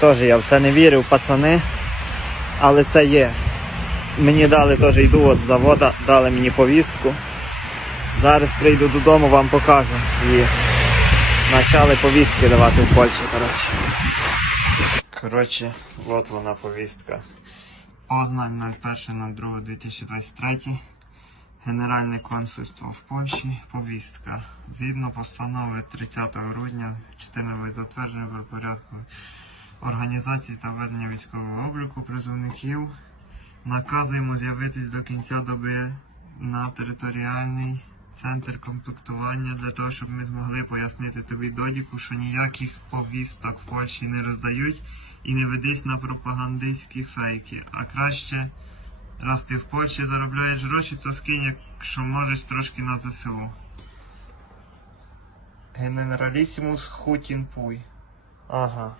Теж я в це не вірив, пацани. Але це є. Мені дали теж йду от з завода, дали мені повістку. Зараз прийду додому, вам покажу. І почали повістки давати в Польщі, коротше. Коротше, от вона повістка. Познань 01.02.2023. Генеральне консульство в Польщі. Повістка. Згідно постанови 30 грудня 14 затвердження про порядку організації та ведення військового обліку призовників. Наказуємо з'явитись до кінця доби на територіальний центр комплектування для того, щоб ми змогли пояснити тобі додіку, що ніяких повісток в Польщі не роздають і не ведись на пропагандистські фейки. А краще, раз ти в Польщі заробляєш гроші, то скинь, якщо можеш трошки на ЗСУ. Генералісімус Хутінпуй. Ага.